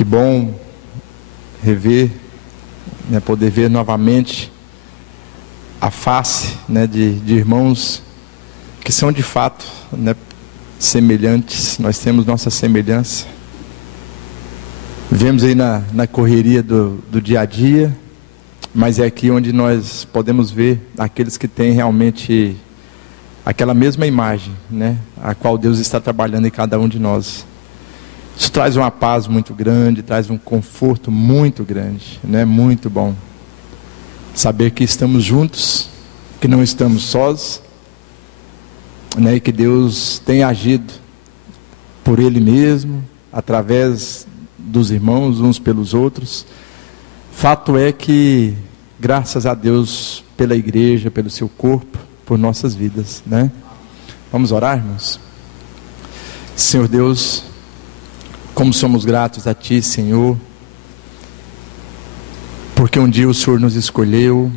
Que bom rever, poder ver novamente a face, de irmãos que são de fato, semelhantes. Nós temos nossa semelhança. Vemos aí na correria do dia a dia, mas é aqui onde nós podemos ver aqueles que têm realmente aquela mesma imagem, a qual Deus está trabalhando em cada um de nós. Isso traz uma paz muito grande, traz um conforto muito grande, muito bom. Saber que estamos juntos, que não estamos sós, e que Deus tem agido por Ele mesmo, através dos irmãos, uns pelos outros. Fato é que, graças a Deus, pela igreja, pelo seu corpo, por nossas vidas, Vamos orar, irmãos? Senhor Deus, como somos gratos a Ti, Senhor, porque um dia o Senhor nos escolheu,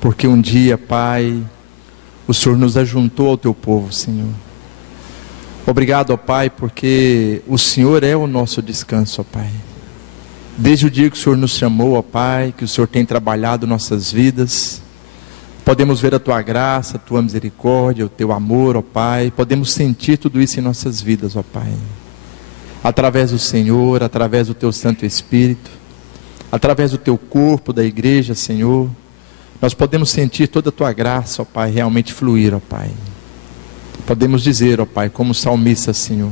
porque um dia, Pai, o Senhor nos ajuntou ao Teu povo, Senhor. Obrigado, ó Pai, porque o Senhor é o nosso descanso, ó Pai. Desde o dia que o Senhor nos chamou, ó Pai, que o Senhor tem trabalhado nossas vidas, podemos ver a Tua graça, a Tua misericórdia, o Teu amor, ó Pai. Podemos sentir tudo isso em nossas vidas, ó Pai. Através do Senhor, através do Teu Santo Espírito, através do Teu corpo, da igreja, Senhor, nós podemos sentir toda a Tua graça, ó Pai, realmente fluir, ó Pai. Podemos dizer, ó Pai, como salmista, Senhor,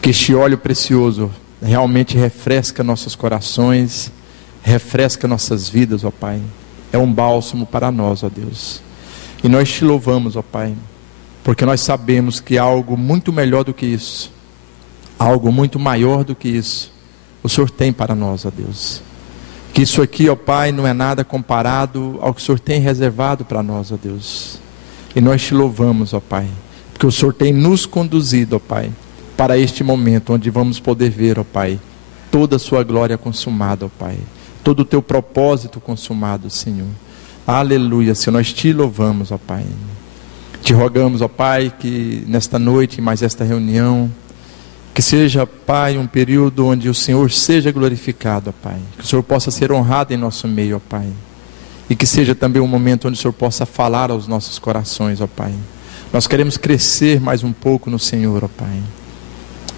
que este óleo precioso realmente refresca nossos corações, refresca nossas vidas, ó Pai. É um bálsamo para nós, ó Deus. E nós Te louvamos, ó Pai, porque nós sabemos que há algo muito melhor do que isso, algo muito maior do que isso, o Senhor tem para nós, ó Deus. Que isso aqui, ó Pai, não é nada comparado ao que o Senhor tem reservado para nós, ó Deus. E nós Te louvamos, ó Pai, porque o Senhor tem nos conduzido, ó Pai, para este momento onde vamos poder ver, ó Pai, toda a Sua glória consumada, ó Pai, todo o Teu propósito consumado, Senhor. Aleluia, Senhor, nós Te louvamos, ó Pai. Te rogamos, ó Pai, que nesta noite, mais esta reunião, que seja, Pai, um período onde o Senhor seja glorificado, ó Pai, que o Senhor possa ser honrado em nosso meio, ó Pai, e que seja também um momento onde o Senhor possa falar aos nossos corações, ó Pai. Nós queremos crescer mais um pouco no Senhor, ó Pai,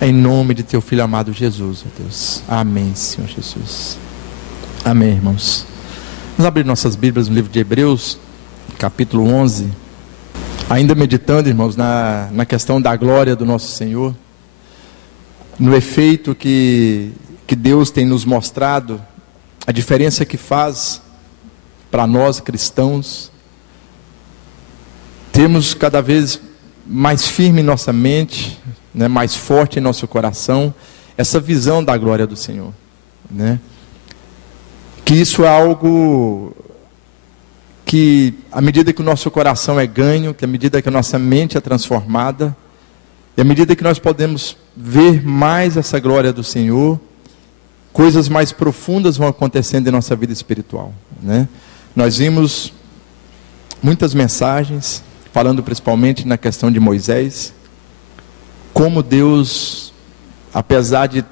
em nome de Teu Filho amado Jesus, ó Deus. Amém, Senhor Jesus. Amém, irmãos. Vamos abrir nossas Bíblias no livro de Hebreus, capítulo 11, ainda meditando, irmãos, na questão da glória do nosso Senhor, no efeito que Deus tem nos mostrado, a diferença que faz para nós cristãos, termos cada vez mais firme em nossa mente, mais forte em nosso coração, essa visão da glória do Senhor, que isso é algo que, à medida que o nosso coração é ganho, que à medida que a nossa mente é transformada, e à medida que nós podemos ver mais essa glória do Senhor, coisas mais profundas vão acontecendo em nossa vida espiritual, Nós vimos muitas mensagens, falando principalmente na questão de Moisés, como Deus, apesar de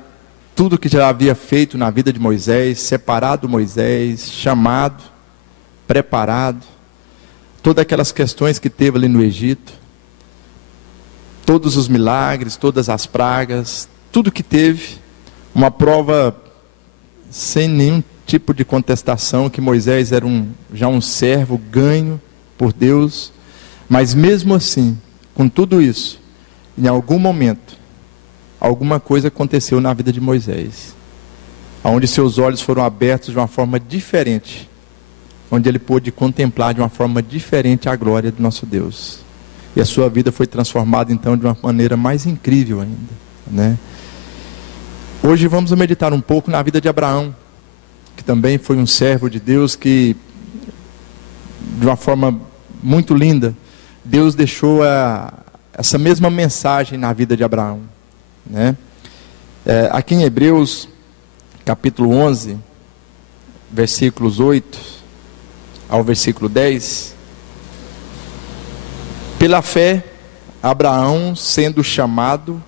tudo que já havia feito na vida de Moisés, separado Moisés, chamado, preparado, todas aquelas questões que teve ali no Egito, todos os milagres, todas as pragas, tudo que teve, uma prova sem nenhum tipo de contestação, que Moisés era já um servo ganho por Deus, mas mesmo assim, com tudo isso, em algum momento, alguma coisa aconteceu na vida de Moisés, onde seus olhos foram abertos de uma forma diferente, onde ele pôde contemplar de uma forma diferente a glória do nosso Deus, e a sua vida foi transformada então de uma maneira mais incrível ainda, Hoje vamos meditar um pouco na vida de Abraão, que também foi um servo de Deus, que de uma forma muito linda, Deus deixou essa mesma mensagem na vida de Abraão, aqui em Hebreus, capítulo 11, versículos 8 ao versículo 10, pela fé, Abraão, sendo chamado,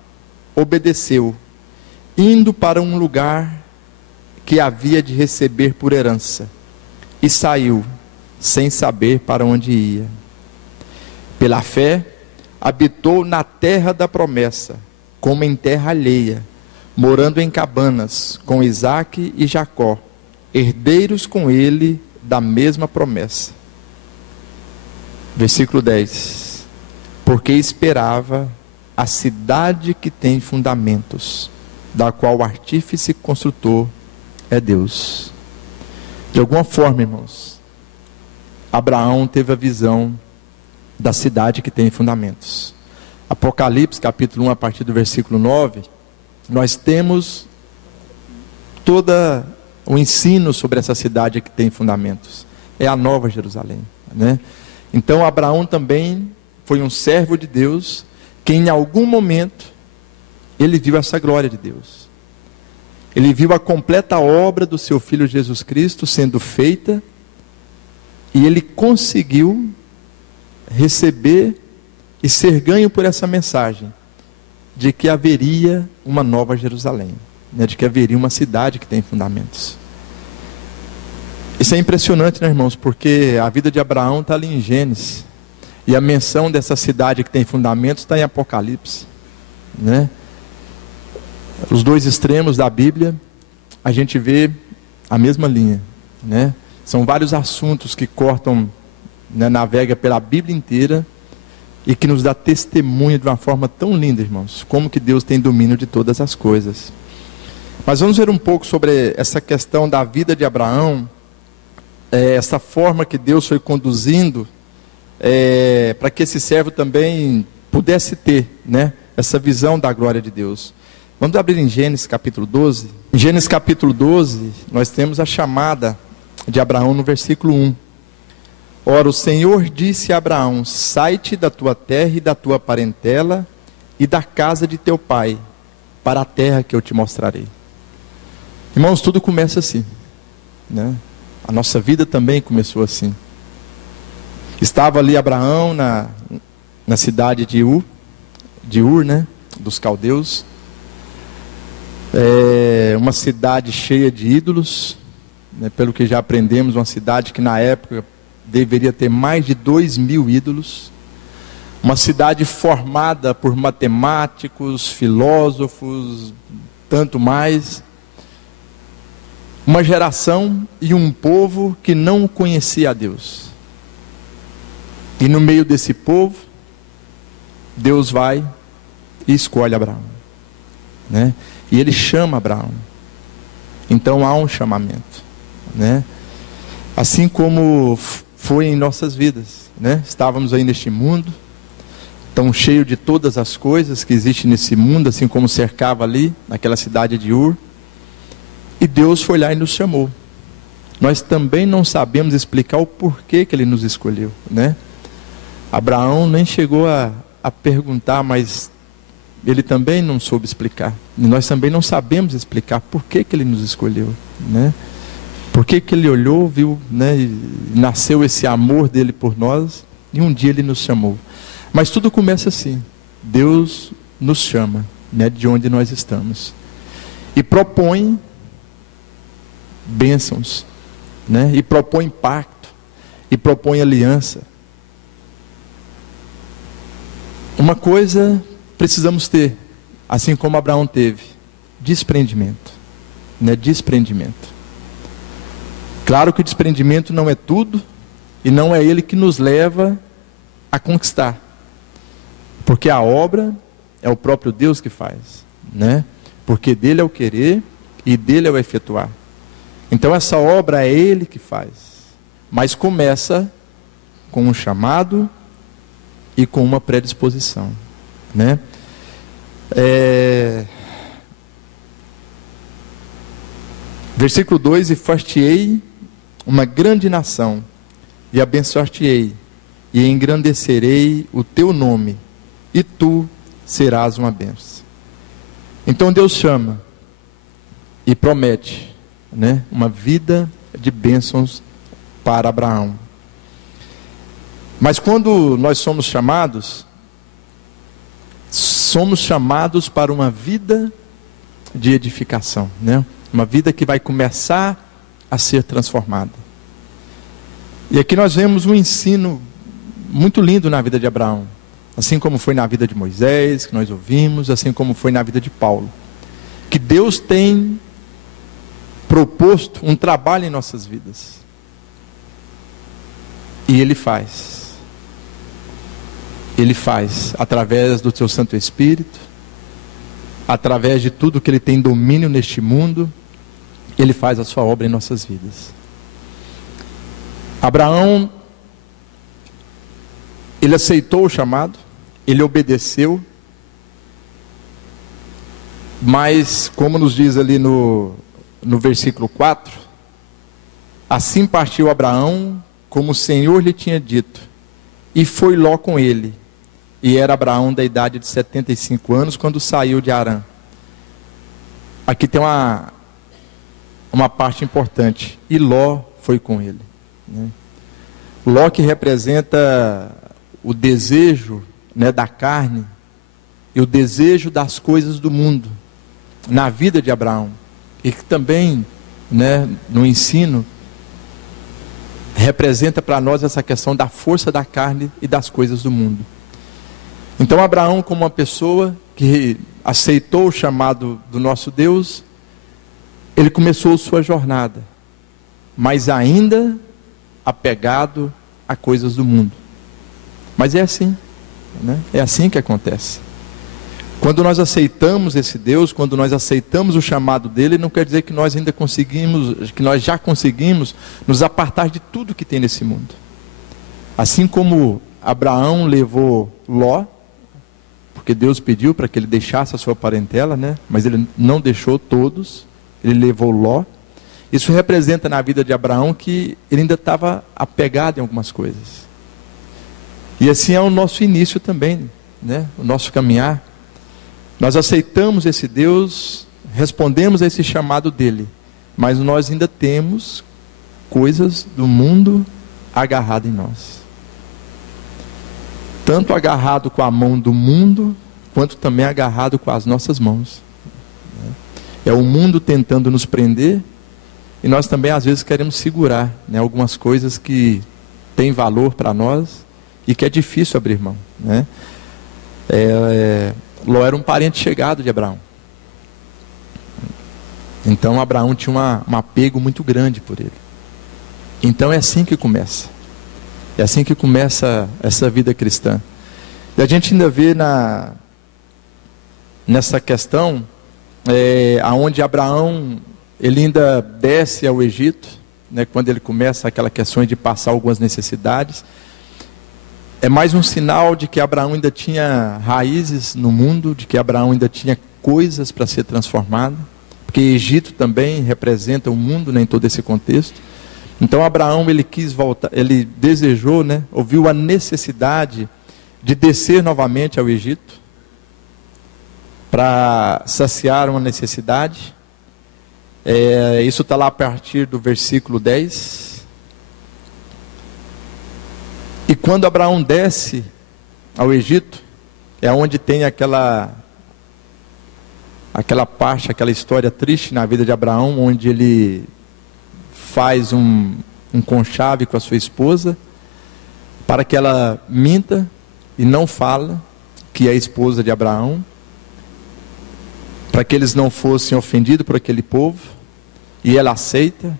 obedeceu, indo para um lugar que havia de receber por herança, e saiu, sem saber para onde ia. Pela fé, habitou na terra da promessa, como em terra alheia, morando em cabanas, com Isaque e Jacó, herdeiros com ele da mesma promessa. Versículo 10. Porque esperava a cidade que tem fundamentos, da qual o artífice e construtor é Deus. De alguma forma, irmãos, Abraão teve a visão da cidade que tem fundamentos. Apocalipse, capítulo 1, a partir do versículo 9, nós temos todo o ensino sobre essa cidade que tem fundamentos. É a Nova Jerusalém, né? Então Abraão também foi um servo de Deus, que em algum momento ele viu essa glória de Deus. Ele viu a completa obra do seu Filho Jesus Cristo sendo feita, e ele conseguiu receber e ser ganho por essa mensagem, de que haveria uma Nova Jerusalém, né? De que haveria uma cidade que tem fundamentos. Isso é impressionante, né, irmãos? Porque a vida de Abraão está ali em Gênesis, e a menção dessa cidade que tem fundamentos está em Apocalipse, né? Os dois extremos da Bíblia, a gente vê a mesma linha, né? São vários assuntos que cortam, né, navega pela Bíblia inteira, e que nos dá testemunho de uma forma tão linda, irmãos, como que Deus tem domínio de todas as coisas. Mas vamos ver um pouco sobre essa questão da vida de Abraão, essa forma que Deus foi conduzindo, para que esse servo também pudesse ter, né, essa visão da glória de Deus. Vamos abrir em Gênesis capítulo 12. Em Gênesis capítulo 12, nós temos a chamada de Abraão no versículo 1. Ora, o Senhor disse a Abraão: sai-te da tua terra e da tua parentela e da casa de teu pai, para a terra que eu te mostrarei. Irmãos, tudo começa assim, né? A nossa vida também começou assim. Estava ali Abraão na cidade de Ur, né? Dos caldeus. Uma cidade cheia de ídolos, né? Pelo que já aprendemos, uma cidade que na época deveria ter mais de 2.000 ídolos. Uma cidade formada por matemáticos, filósofos, tanto mais. Uma geração e um povo que não conhecia a Deus. E no meio desse povo, Deus vai e escolhe Abraão, né? E ele chama Abraão. Então há um chamamento, né? Assim como foi em nossas vidas, né? Estávamos aí neste mundo, tão cheio de todas as coisas que existem nesse mundo, assim como cercava ali, naquela cidade de Ur. E Deus foi lá e nos chamou. Nós também não sabemos explicar o porquê que Ele nos escolheu, né? Abraão nem chegou a perguntar, mas ele também não soube explicar. E nós também não sabemos explicar por que Ele nos escolheu, né? Por que Ele olhou, viu, né, e nasceu esse amor dele por nós, e um dia Ele nos chamou. Mas tudo começa assim. Deus nos chama, né, de onde nós estamos, e propõe bênçãos, né, e propõe pacto, e propõe aliança. Uma coisa precisamos ter, assim como Abraão teve: desprendimento, né, desprendimento. Claro que o desprendimento não é tudo, e não é ele que nos leva a conquistar, porque a obra é o próprio Deus que faz, né? Porque dele é o querer e dele é o efetuar. Então essa obra é Ele que faz, mas começa com um chamado e com uma predisposição, né? Versículo 2: e far-te-ei uma grande nação, e abençoar-te-ei, e engrandecerei o teu nome, e tu serás uma bênção. Então Deus chama e promete, né, uma vida de bênçãos para Abraão. Mas quando nós somos chamados para uma vida de edificação, né? Uma vida que vai começar a ser transformada. E aqui nós vemos um ensino muito lindo na vida de Abraão, assim como foi na vida de Moisés, que nós ouvimos, assim como foi na vida de Paulo, que Deus tem proposto um trabalho em nossas vidas, e Ele faz através do seu Santo Espírito, através de tudo que Ele tem domínio neste mundo. Ele faz a sua obra em nossas vidas. Abraão, ele aceitou o chamado, ele obedeceu, mas como nos diz ali no versículo 4, assim partiu Abraão, como o Senhor lhe tinha dito, e foi Ló com ele, e era Abraão da idade de 75 anos, quando saiu de Harã. Aqui tem uma parte importante, e Ló foi com ele, né? Ló, que representa o desejo, né, da carne, e o desejo das coisas do mundo, na vida de Abraão, e que também, né, no ensino, representa para nós essa questão da força da carne e das coisas do mundo. Então Abraão, como uma pessoa que aceitou o chamado do nosso Deus, ele começou sua jornada, mas ainda apegado a coisas do mundo. Mas é assim, né? É assim que acontece. Quando nós aceitamos esse Deus, quando nós aceitamos o chamado dele, não quer dizer que nós ainda conseguimos, que nós já conseguimos nos apartar de tudo que tem nesse mundo. Assim como Abraão levou Ló, porque Deus pediu para que ele deixasse a sua parentela, né? Mas ele não deixou todos, ele levou Ló. Isso representa na vida de Abraão que ele ainda estava apegado em algumas coisas. E assim é o nosso início também, né? O nosso caminhar. Nós aceitamos esse Deus, respondemos a esse chamado dele, mas nós ainda temos coisas do mundo agarrado em nós. Tanto agarrado com a mão do mundo, quanto também agarrado com as nossas mãos. É o mundo tentando nos prender, e nós também às vezes queremos segurar, né, algumas coisas que têm valor para nós e que é difícil abrir mão, né? Ló era um parente chegado de Abraão. Então Abraão tinha um apego muito grande por ele. Então é assim que começa. É assim que começa essa vida cristã. E a gente ainda vê nessa questão, aonde Abraão, ele ainda desce ao Egito, né, quando ele começa aquela questão de passar algumas necessidades. É mais um sinal de que Abraão ainda tinha raízes no mundo, de que Abraão ainda tinha coisas para ser transformada, porque Egito também representa o mundo, né, em todo esse contexto. Então Abraão, ele quis voltar, ele desejou, né, ouviu a necessidade de descer novamente ao Egito, para saciar uma necessidade. Isso está lá a partir do versículo 10. E quando Abraão desce ao Egito, é onde tem aquela parte, aquela história triste na vida de Abraão, onde ele faz um conchave com a sua esposa, para que ela minta e não fala que é esposa de Abraão, para que eles não fossem ofendidos por aquele povo, e ela aceita,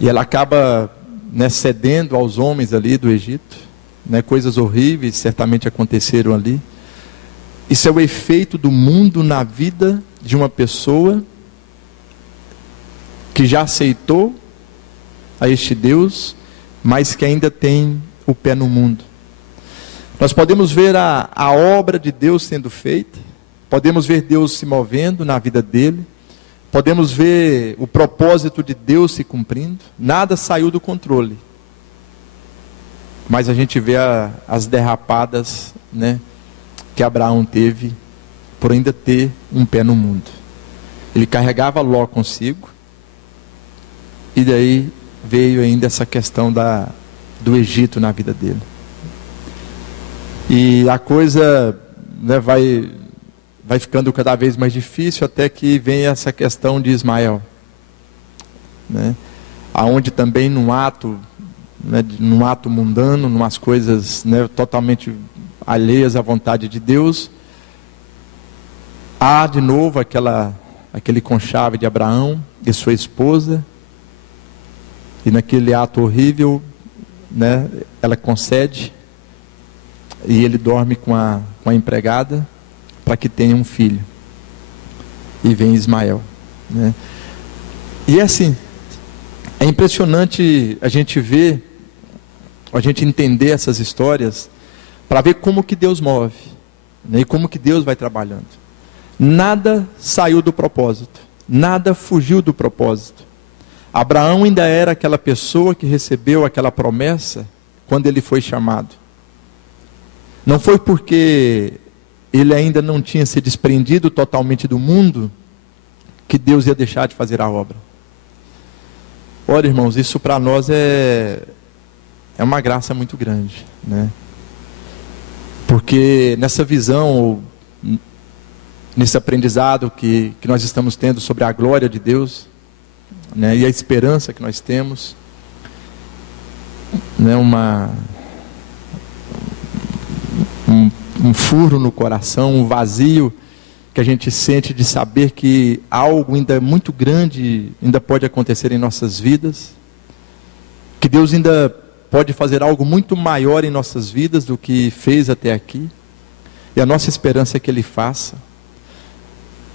e ela acaba, né, cedendo aos homens ali do Egito, né, coisas horríveis certamente aconteceram ali. Isso é o efeito do mundo na vida de uma pessoa que já aceitou a este Deus, mas que ainda tem o pé no mundo. Nós podemos ver a obra de Deus sendo feita, podemos ver Deus se movendo na vida dele, podemos ver o propósito de Deus se cumprindo. Nada saiu do controle, mas a gente vê as derrapadas, né, que Abraão teve por ainda ter um pé no mundo. Ele carregava Ló consigo, e daí veio ainda essa questão do Egito na vida dele. E a coisa, né, vai vai ficando cada vez mais difícil, até que vem essa questão de Ismael, né? Aonde também num ato, né, num ato mundano, numas coisas, né, totalmente alheias à vontade de Deus, há de novo aquele conchave de Abraão e sua esposa, e naquele ato horrível, né, ela concede, e ele dorme com a empregada, para que tenha um filho, e vem Ismael, né? E é assim, é impressionante a gente ver, a gente entender essas histórias, para ver como que Deus move, né, e como que Deus vai trabalhando. Nada saiu do propósito, nada fugiu do propósito. Abraão ainda era aquela pessoa que recebeu aquela promessa quando ele foi chamado. Não foi porque ele ainda não tinha se desprendido totalmente do mundo que Deus ia deixar de fazer a obra. Olha, irmãos, isso para nós é uma graça muito grande, né? Porque nessa visão, nesse aprendizado que nós estamos tendo sobre a glória de Deus, né, e a esperança que nós temos, né, um furo no coração, um vazio que a gente sente de saber que algo ainda muito grande ainda pode acontecer em nossas vidas, que Deus ainda pode fazer algo muito maior em nossas vidas do que fez até aqui, e a nossa esperança é que Ele faça,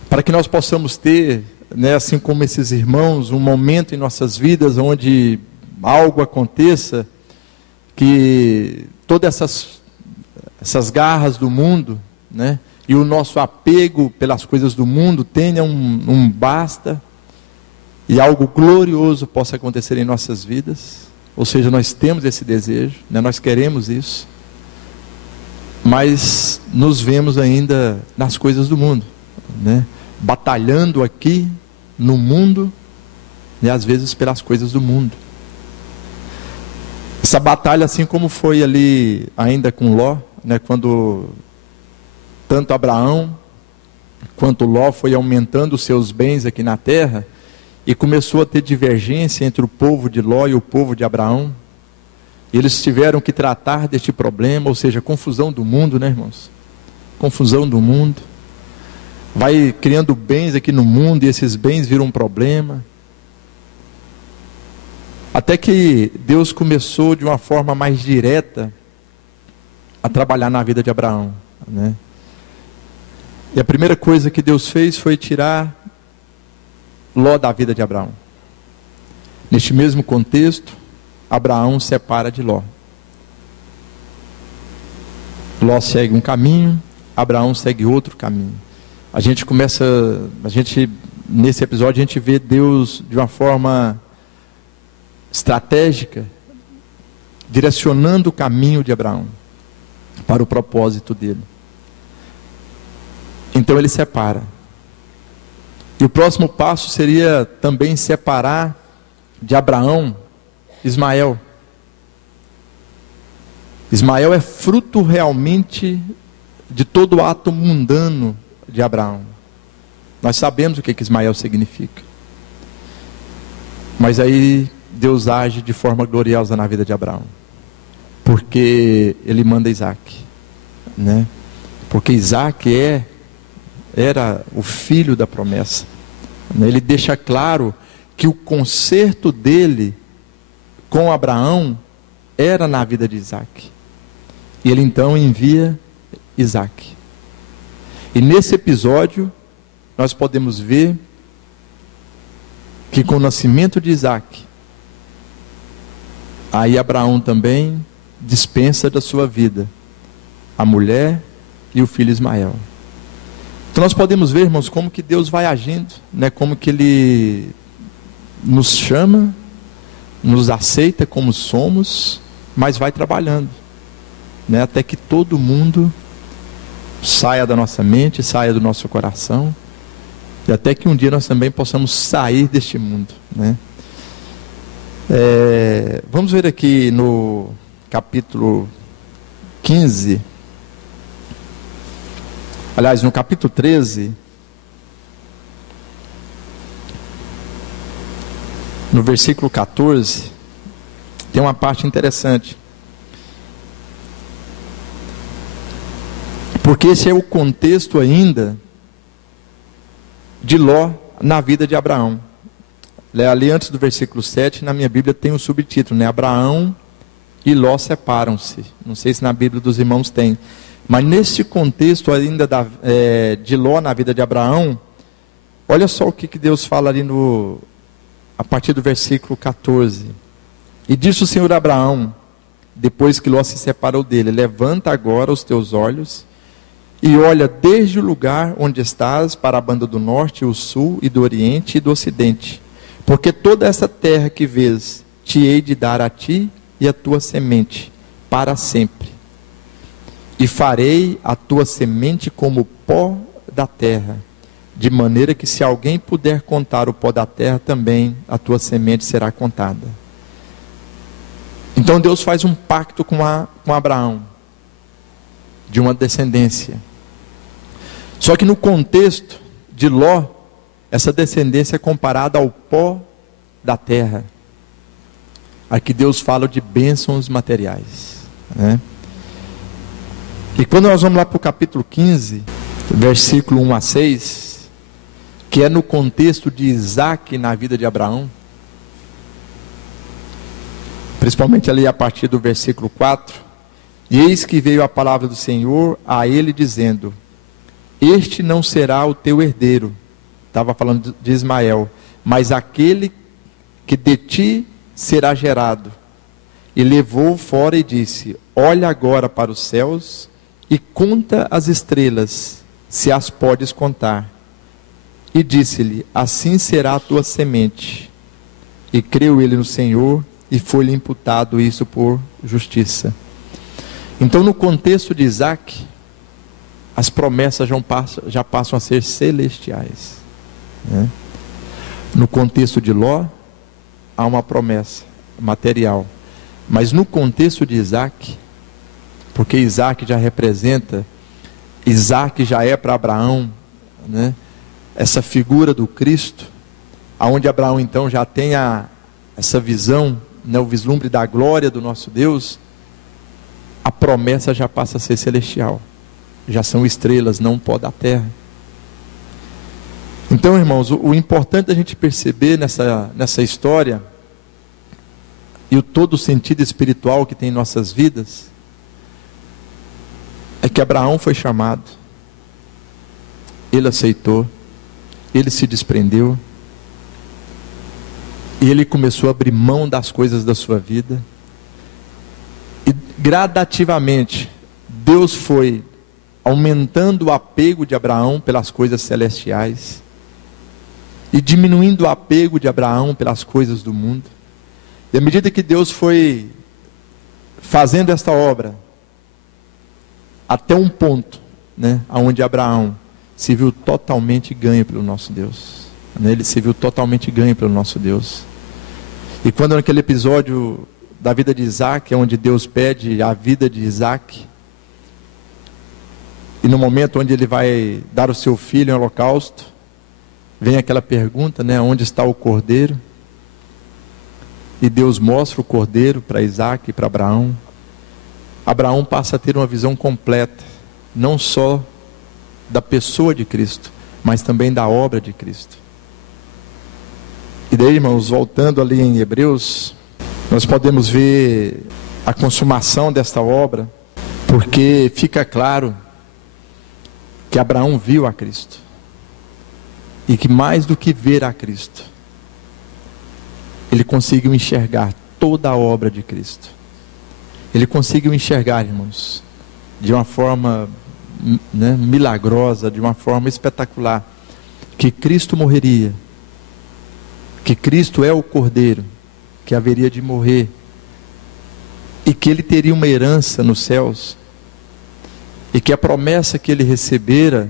para que nós possamos ter, né, assim como esses irmãos, um momento em nossas vidas onde algo aconteça, que todas essas garras do mundo, né, e o nosso apego pelas coisas do mundo tenha um basta, e algo glorioso possa acontecer em nossas vidas. Ou seja, nós temos esse desejo, né, nós queremos isso, mas nos vemos ainda nas coisas do mundo, né, batalhando aqui no mundo, e às vezes pelas coisas do mundo. Essa batalha, assim como foi ali ainda com Ló, né, quando tanto Abraão quanto Ló foi aumentando os seus bens aqui na terra, e começou a ter divergência entre o povo de Ló e o povo de Abraão. E eles tiveram que tratar deste problema, ou seja, confusão do mundo, né, irmãos? Confusão do mundo. Vai criando bens aqui no mundo, e esses bens viram um problema. Até que Deus começou de uma forma mais direta a trabalhar na vida de Abraão, né? E a primeira coisa que Deus fez foi tirar Ló da vida de Abraão. Neste mesmo contexto, Abraão separa de Ló. Ló segue um caminho, Abraão segue outro caminho. Nesse episódio a gente vê Deus de uma forma estratégica, direcionando o caminho de Abraão para o propósito dele. Então ele separa. E o próximo passo seria também separar de Abraão Ismael. Ismael é fruto realmente de todo o ato mundano de Abraão. Nós sabemos o que Ismael significa. Mas aí Deus age de forma gloriosa na vida de Abraão, porque ele manda Isaac, né? Porque Isaac era o filho da promessa. Ele deixa claro que o conserto dele com Abraão era na vida de Isaac. E ele então envia Isaac. E nesse episódio nós podemos ver que com o nascimento de Isaac, aí Abraão também dispensa da sua vida a mulher e o filho Ismael. Então nós podemos ver, irmãos, como que Deus vai agindo, né? Como que Ele nos chama, nos aceita como somos, mas vai trabalhando, né? Até que todo mundo saia da nossa mente, saia do nosso coração, e até que um dia nós também possamos sair deste mundo, né? Vamos ver aqui no capítulo 15, Aliás, no capítulo 13, no versículo 14, tem uma parte interessante. Porque esse é o contexto ainda de Ló na vida de Abraão. Ali antes do versículo 7, na minha Bíblia tem um subtítulo, né? Abraão e Ló separam-se. Não sei se na Bíblia dos irmãos tem. Mas nesse contexto ainda de Ló na vida de Abraão, olha só o que Deus fala ali a partir do versículo 14. E disse o Senhor a Abraão, depois que Ló se separou dele: levanta agora os teus olhos e olha desde o lugar onde estás para a banda do norte, o sul e do oriente e do ocidente. Porque toda essa terra que vês, te hei de dar a ti e a tua semente, para sempre. E farei a tua semente como o pó da terra, de maneira que se alguém puder contar o pó da terra, também a tua semente será contada. Então Deus faz um pacto com Abraão, de uma descendência. Só que no contexto de Ló, essa descendência é comparada ao pó da terra. Aqui Deus fala de bênçãos materiais, né? E quando nós vamos lá para o capítulo 15, versículo 1 a 6, que é no contexto de Isaac na vida de Abraão, principalmente ali a partir do versículo 4, e eis que veio a palavra do Senhor a ele dizendo: este não será o teu herdeiro, estava falando de Ismael, mas aquele que de ti será gerado. E levou fora e disse: olha agora para os céus e conta as estrelas, se as podes contar. E disse-lhe: assim será a tua semente. E creu ele no Senhor, e foi-lhe imputado isso por justiça. Então, no contexto de Isaac, as promessas já passam a ser celestiais, né? No contexto de Ló, há uma promessa material. Mas no contexto de Isaac, porque Isaac já representa, Isaac já é para Abraão, né, essa figura do Cristo, aonde Abraão então já tem essa visão, né, o vislumbre da glória do nosso Deus, a promessa já passa a ser celestial. Já são estrelas, não pó da terra. Então, irmãos, o importante a gente perceber nessa história, e todo o sentido espiritual que tem em nossas vidas, é que Abraão foi chamado, ele aceitou, ele se desprendeu, e ele começou a abrir mão das coisas da sua vida, e gradativamente Deus foi aumentando o apego de Abraão pelas coisas celestiais, e diminuindo o apego de Abraão pelas coisas do mundo. E à medida que Deus foi fazendo esta obra, até um ponto, né, onde Abraão se viu totalmente ganho pelo nosso Deus, né? Ele se viu totalmente ganho pelo nosso Deus. E quando naquele episódio da vida de Isaac, onde Deus pede a vida de Isaac, e no momento onde ele vai dar o seu filho em holocausto, vem aquela pergunta, né, onde está o cordeiro? E Deus mostra o cordeiro para Isaac e para Abraão. Abraão passa a ter uma visão completa, não só da pessoa de Cristo, mas também da obra de Cristo. E daí, irmãos, voltando ali em Hebreus, nós podemos ver a consumação desta obra, porque fica claro que Abraão viu a Cristo, e que mais do que ver a Cristo, ele conseguiu enxergar toda a obra de Cristo. Ele conseguiu enxergar, irmãos, de uma forma, né, milagrosa, de uma forma espetacular, que Cristo morreria, que Cristo é o Cordeiro que haveria de morrer, e que ele teria uma herança nos céus, e que a promessa que ele recebera,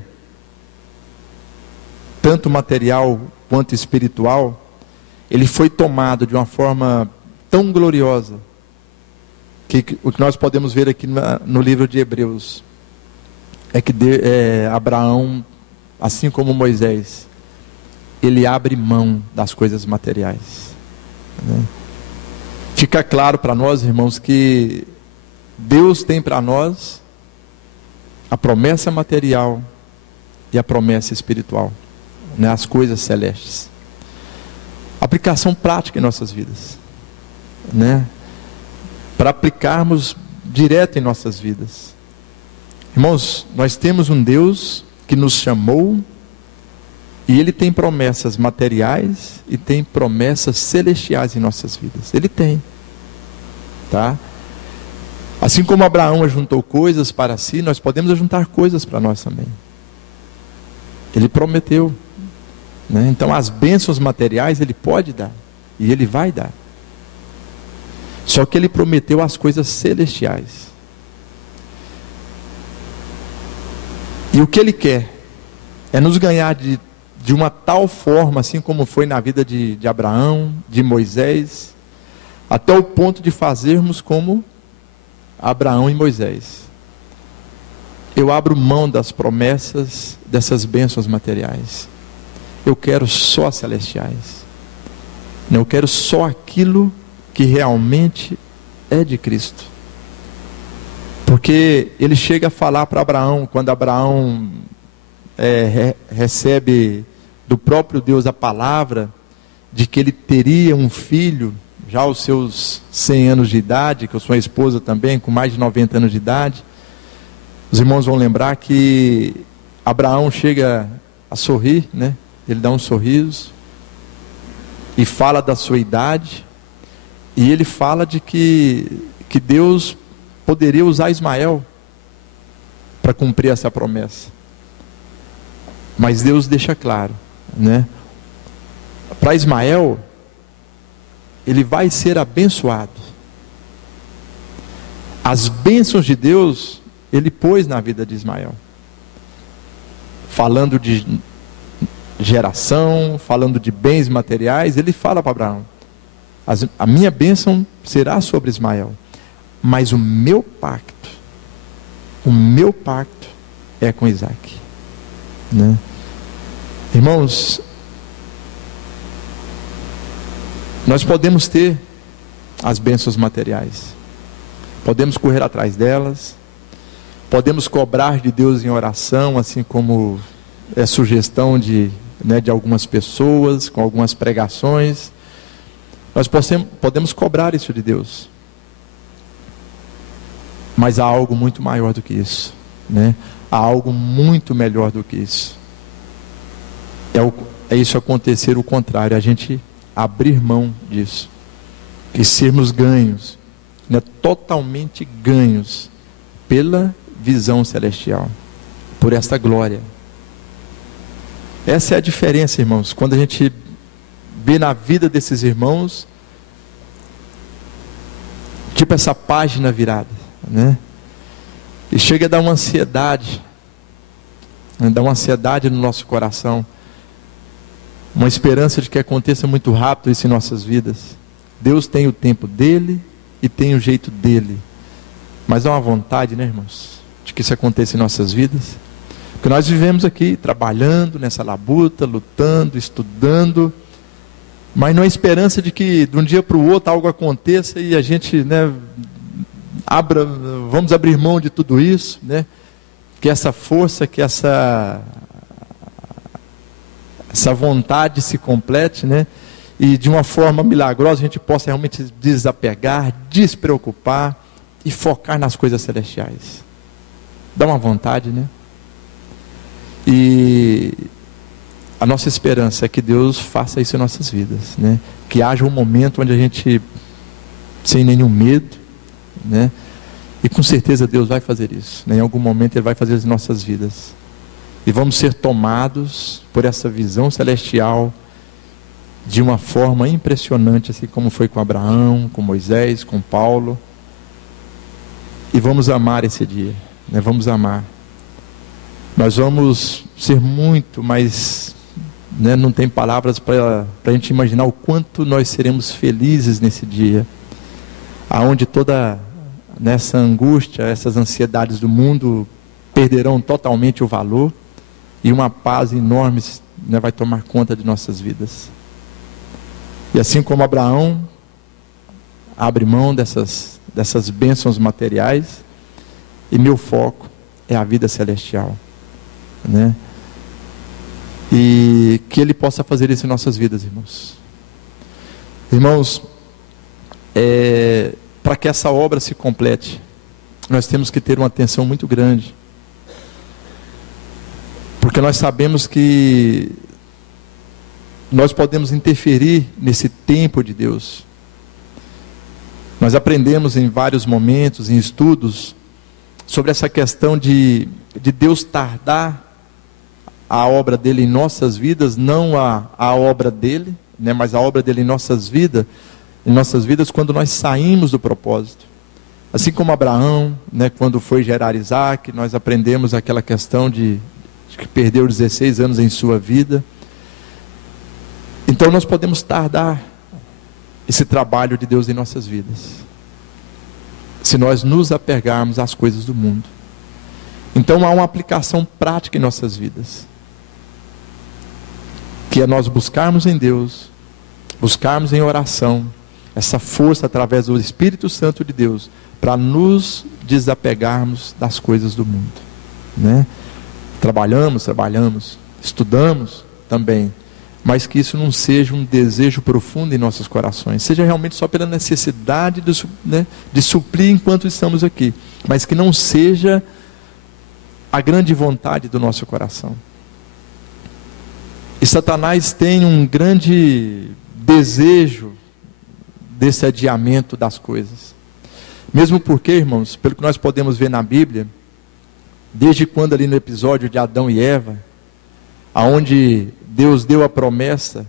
tanto material quanto espiritual, ele foi tomado de uma forma tão gloriosa, que o que nós podemos ver aqui no livro de Hebreus, é que Abraão, assim como Moisés, ele abre mão das coisas materiais, né? Fica claro para nós, irmãos, que Deus tem para nós a promessa material e a promessa espiritual, né? As coisas celestes. Aplicação prática em nossas vidas, né? Para aplicarmos direto em nossas vidas. Irmãos, nós temos um Deus que nos chamou, e Ele tem promessas materiais e tem promessas celestiais em nossas vidas. Ele tem, tá? Assim como Abraão ajuntou coisas para si, nós podemos ajuntar coisas para nós também. Ele prometeu, né? Então as bênçãos materiais Ele pode dar, e Ele vai dar. Só que Ele prometeu as coisas celestiais. E o que Ele quer é nos ganhar de uma tal forma, assim como foi na vida de Abraão, de Moisés, até o ponto de fazermos como Abraão e Moisés. Eu abro mão das promessas, dessas bênçãos materiais. Eu quero só as celestiais. Eu quero só aquilo que realmente é de Cristo. Porque ele chega a falar para Abraão, quando Abraão recebe do próprio Deus a palavra de que ele teria um filho, já aos seus 100 anos de idade, que eu sou a esposa também, com mais de 90 anos de idade. Os irmãos vão lembrar que Abraão chega a sorrir, né? Ele dá um sorriso e fala da sua idade, e ele fala de que Deus poderia usar Ismael para cumprir essa promessa. Mas Deus deixa claro, né? Para Ismael, ele vai ser abençoado. As bênçãos de Deus, ele pôs na vida de Ismael. Falando de geração, falando de bens materiais, ele fala para Abraão: a minha bênção será sobre Ismael, mas o meu pacto é com Isaac, né? Irmãos, nós podemos ter as bênçãos materiais, podemos correr atrás delas, podemos cobrar de Deus em oração, assim como é sugestão de algumas pessoas, com algumas pregações. Nós podemos cobrar isso de Deus, mas há algo muito maior do que isso, né? Há algo muito melhor do que isso. É isso acontecer o contrário, a gente abrir mão disso e sermos ganhos, né? Totalmente ganhos pela visão celestial, por esta glória. Essa é a diferença, irmãos, quando a gente vê na vida desses irmãos, tipo essa página virada, né? E chega a dar uma ansiedade, né? Dá uma ansiedade no nosso coração, uma esperança de que aconteça muito rápido isso em nossas vidas. Deus tem o tempo dele e tem o jeito dele, mas há uma vontade, né, irmãos, de que isso aconteça em nossas vidas, porque nós vivemos aqui trabalhando nessa labuta, lutando, estudando, mas não há esperança de que de um dia para o outro algo aconteça e a gente, né, vamos abrir mão de tudo isso, né? Que essa força, que essa vontade se complete, né? E de uma forma milagrosa a gente possa realmente desapegar, despreocupar e focar nas coisas celestiais. Dá uma vontade, né? E a nossa esperança é que Deus faça isso em nossas vidas, né? Que haja um momento onde a gente, sem nenhum medo, né? E com certeza Deus vai fazer isso, né? Em algum momento Ele vai fazer isso em nossas vidas. E vamos ser tomados por essa visão celestial de uma forma impressionante, assim como foi com Abraão, com Moisés, com Paulo. E vamos amar esse dia, né? Vamos amar. Nós vamos ser muito mais, né? Não tem palavras para a gente imaginar o quanto nós seremos felizes nesse dia, aonde toda nessa angústia, essas ansiedades do mundo perderão totalmente o valor, e uma paz enorme, né, vai tomar conta de nossas vidas. E assim como Abraão abre mão dessas bênçãos materiais, e meu foco é a vida celestial, né? E que Ele possa fazer isso em nossas vidas, irmãos. Irmãos, para que essa obra se complete, nós temos que ter uma atenção muito grande, porque nós sabemos que nós podemos interferir nesse tempo de Deus. Nós aprendemos em vários momentos, em estudos, sobre essa questão de Deus tardar a obra dele em nossas vidas, não a obra dele, né, mas a obra dele em nossas vidas quando nós saímos do propósito. Assim como Abraão, né, quando foi gerar Isaac, nós aprendemos aquela questão de que perdeu 16 anos em sua vida. Então nós podemos tardar esse trabalho de Deus em nossas vidas, se nós nos apegarmos às coisas do mundo. Então há uma aplicação prática em nossas vidas, que é nós buscarmos em Deus, buscarmos em oração, essa força através do Espírito Santo de Deus, para nos desapegarmos das coisas do mundo, né? Trabalhamos, estudamos também, mas que isso não seja um desejo profundo em nossos corações, seja realmente só pela necessidade de suprir enquanto estamos aqui, mas que não seja a grande vontade do nosso coração. E Satanás tem um grande desejo desse adiamento das coisas, mesmo porque, irmãos, pelo que nós podemos ver na Bíblia, desde quando ali no episódio de Adão e Eva, aonde Deus deu a promessa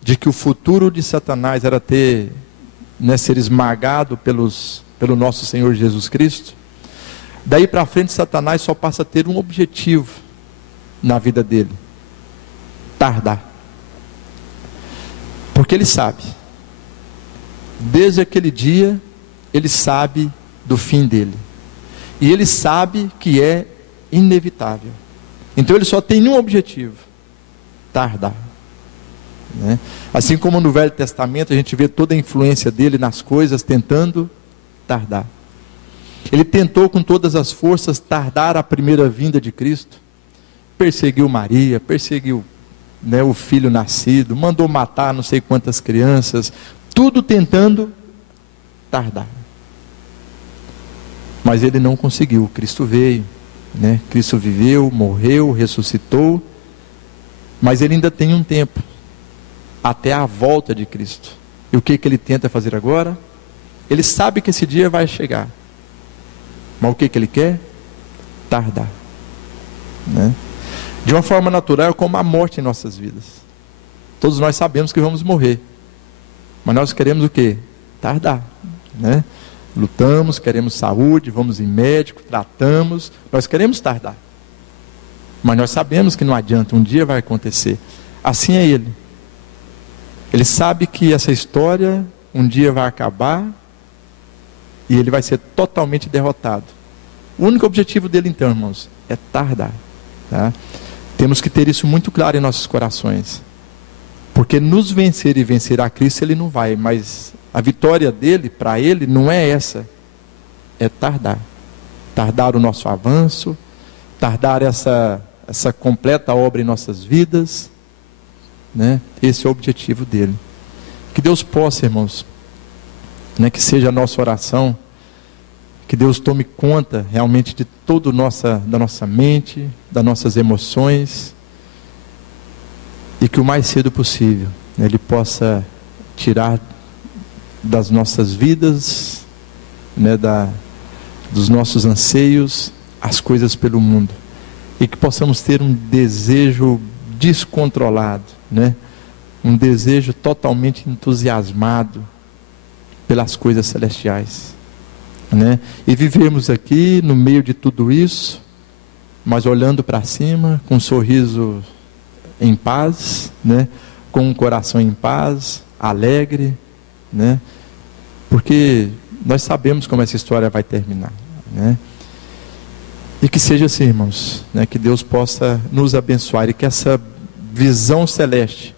de que o futuro de Satanás era ser esmagado pelo nosso Senhor Jesus Cristo, daí para frente Satanás só passa a ter um objetivo na vida dele: tardar. Porque ele sabe, desde aquele dia, ele sabe do fim dele, e ele sabe que é inevitável. Então ele só tem um objetivo: tardar, né? Assim como no Velho Testamento a gente vê toda a influência dele nas coisas, tentando tardar. Ele tentou com todas as forças tardar a primeira vinda de Cristo, perseguiu Maria, perseguiu, né, o filho nascido, mandou matar não sei quantas crianças, tudo tentando tardar. Mas ele não conseguiu. Cristo veio, né? Cristo viveu, morreu, ressuscitou, mas ele ainda tem um tempo até a volta de Cristo. E o que ele tenta fazer agora? Ele sabe que esse dia vai chegar, mas o que ele quer? Tardar, né? De uma forma natural, como a morte em nossas vidas. Todos nós sabemos que vamos morrer, mas nós queremos o quê? Tardar, né? Lutamos, queremos saúde, vamos em médico, tratamos, nós queremos tardar, mas nós sabemos que não adianta, um dia vai acontecer. Assim é ele. Ele sabe que essa história um dia vai acabar e ele vai ser totalmente derrotado. O único objetivo dele, então, irmãos, é tardar, tá? Temos que ter isso muito claro em nossos corações, porque nos vencer e vencer a Cristo ele não vai, mas a vitória dele, para ele, não é essa, é tardar. Tardar o nosso avanço, tardar essa completa obra em nossas vidas, né? Esse é o objetivo dele. Que Deus possa, irmãos, né, que seja a nossa oração, que Deus tome conta realmente de toda da nossa mente, das nossas emoções, e que o mais cedo possível, né, Ele possa tirar das nossas vidas, né, dos nossos anseios, as coisas pelo mundo, e que possamos ter um desejo descontrolado, né, um desejo totalmente entusiasmado pelas coisas celestiais, né, e vivermos aqui no meio de tudo isso, mas olhando para cima, com um sorriso em paz, né, com um coração em paz, alegre, né, porque nós sabemos como essa história vai terminar, né? E que seja assim, irmãos, né? Que Deus possa nos abençoar e que essa visão celeste,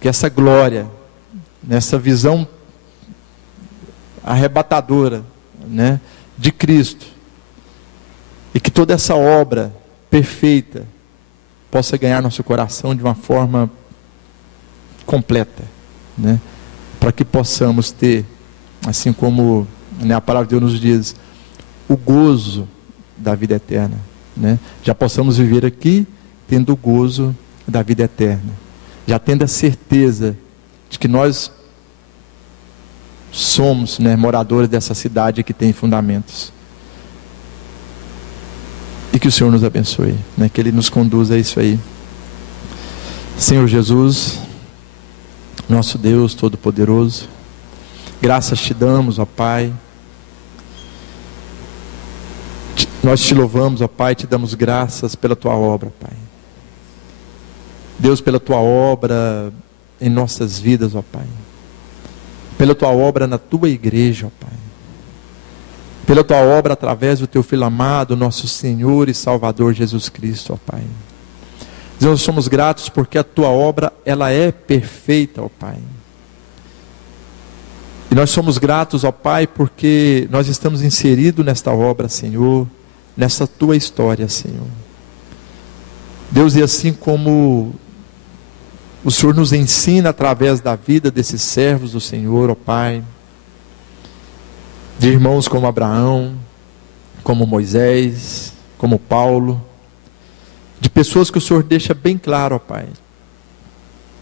que essa glória, nessa visão arrebatadora, né, de Cristo, e que toda essa obra perfeita possa ganhar nosso coração de uma forma completa, né, para que possamos ter, assim como, né, a palavra de Deus nos diz, o gozo da vida eterna, né? Já possamos viver aqui tendo o gozo da vida eterna, já tendo a certeza de que nós somos, né, moradores dessa cidade que tem fundamentos. E que o Senhor nos abençoe, né, que Ele nos conduza a isso aí. Senhor Jesus, nosso Deus Todo-Poderoso, graças te damos, ó Pai. Nós te louvamos, ó Pai, te damos graças pela tua obra, Pai. Deus, pela tua obra em nossas vidas, ó Pai. Pela tua obra na tua igreja, ó Pai. Pela tua obra através do teu Filho amado, nosso Senhor e Salvador Jesus Cristo, ó Pai. Deus, nós somos gratos porque a tua obra, ela é perfeita, ó Pai. E nós somos gratos, ó Pai, porque nós estamos inseridos nesta obra, Senhor, nessa tua história, Senhor. Deus, e assim como o Senhor nos ensina através da vida desses servos do Senhor, ó Pai, de irmãos como Abraão, como Moisés, como Paulo, de pessoas que o Senhor deixa bem claro, ó Pai,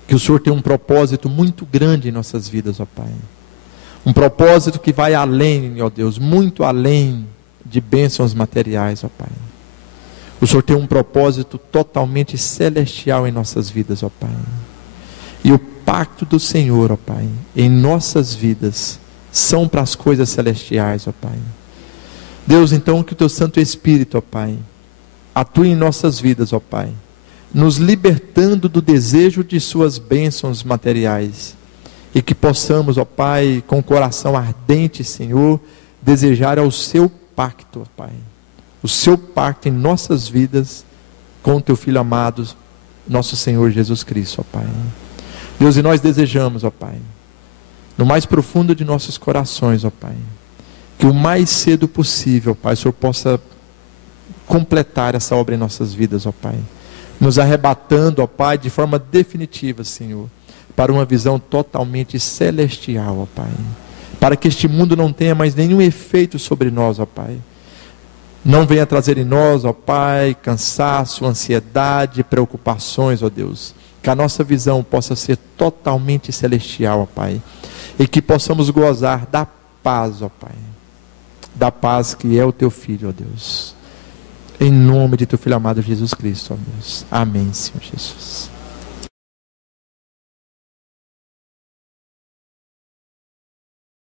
que o Senhor tem um propósito muito grande em nossas vidas, ó Pai. Um propósito que vai além, ó Deus, muito além de bênçãos materiais, ó Pai. O Senhor tem um propósito totalmente celestial em nossas vidas, ó Pai. E o pacto do Senhor, ó Pai, em nossas vidas, são para as coisas celestiais, ó Pai. Deus, então, que o teu Santo Espírito, ó Pai, atue em nossas vidas, ó Pai, nos libertando do desejo de suas bênçãos materiais. E que possamos, ó Pai, com o coração ardente, Senhor, desejar ao seu pacto, ó Pai. O seu pacto em nossas vidas com o teu Filho amado, nosso Senhor Jesus Cristo, ó Pai. Deus, e nós desejamos, ó Pai, no mais profundo de nossos corações, ó Pai, que o mais cedo possível, Pai, o Senhor possa completar essa obra em nossas vidas, ó Pai. Nos arrebatando, ó Pai, de forma definitiva, Senhor, para uma visão totalmente celestial, ó Pai. Para que este mundo não tenha mais nenhum efeito sobre nós, ó Pai. Não venha trazer em nós, ó Pai, cansaço, ansiedade, preocupações, ó Deus. Que a nossa visão possa ser totalmente celestial, ó Pai. E que possamos gozar da paz, ó Pai. Da paz que é o teu Filho, ó Deus. Em nome de teu Filho amado Jesus Cristo, ó Deus. Amém, Senhor Jesus.